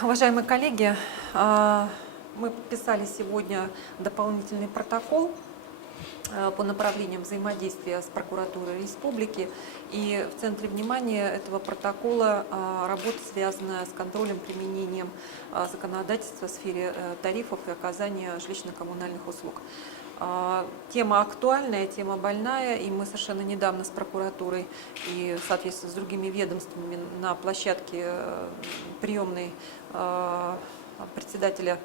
Уважаемые коллеги, мы подписали сегодня дополнительный протокол по направлениям взаимодействия с прокуратурой республики. И в центре внимания этого протокола работа, связанная с контролем применением законодательства в сфере тарифов и оказания жилищно-коммунальных услуг. Тема актуальная, тема больная, и мы совершенно недавно с прокуратурой и, соответственно, с другими ведомствами на площадке приемной председателя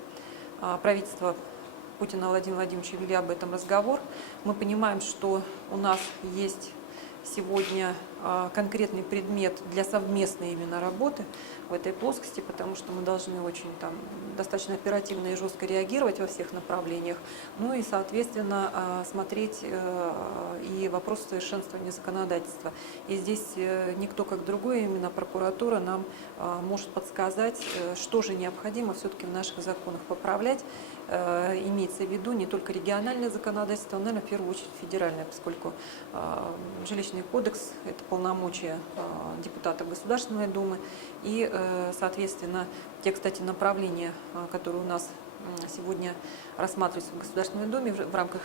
правительства Путина Владимира Владимировича вели об этом разговор. Мы понимаем, что у нас есть сегодня конкретный предмет для совместной именно работы в этой плоскости, потому что мы должны очень достаточно оперативно и жестко реагировать во всех направлениях, ну и, соответственно, смотреть и вопрос совершенствования законодательства. И здесь никто как другой, именно прокуратура нам может подсказать, что же необходимо все-таки в наших законах поправлять. Имеется в виду не только региональное законодательство, но, наверное, в первую очередь федеральное, поскольку жилищный кодекс – это полномочия депутатов Государственной Думы. И, соответственно, те, кстати, направления, которые у нас сегодня рассматриваются в Государственной Думе в рамках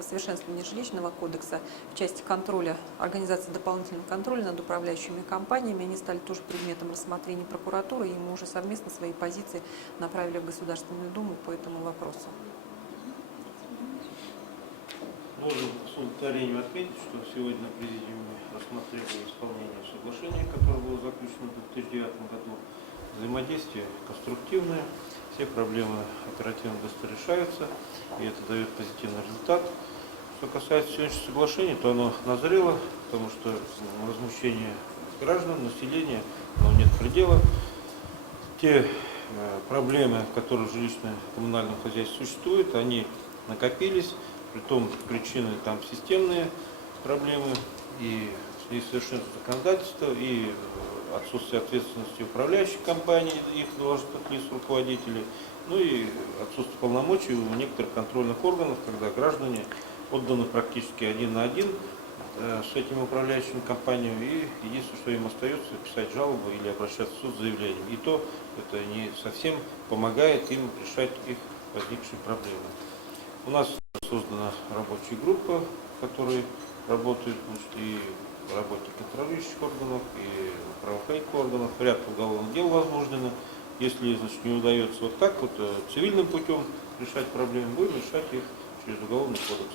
совершенствования жилищного кодекса в части контроля, организации дополнительного контроля над управляющими компаниями, они стали тоже предметом рассмотрения прокуратуры, и мы уже совместно свои позиции направили в Государственную Думу по этому вопросу. Можно с удовлетворением отметить, что сегодня на президиуме рассмотрели исполнение соглашения, которое было заключено в 2009 году. Взаимодействие конструктивное, все проблемы оперативно быстро решаются, и это дает позитивный результат. Что касается сегодняшнего соглашения, то оно назрело, потому что возмущение граждан, населения, но нет предела. Те проблемы, которые в жилищно-коммунальном хозяйстве существуют, они накопились, притом причины там системные проблемы и совершенство законодательства, и отсутствие ответственности управляющих компаний, их должностных лиц, руководителей, ну и отсутствие полномочий у некоторых контрольных органов, когда граждане отданы практически один на один с этими управляющими компаниями, и единственное, что им остается, писать жалобу или обращаться в суд с заявлением. И то это не совсем помогает им решать их возникшие проблемы. У нас создана рабочая группа, которая работает, и работе контролирующих органов и правоохранительных органов. Ряд уголовных дел возможно. Если, не удается вот так вот цивильным путем решать проблемы, будем решать их через уголовный кодекс.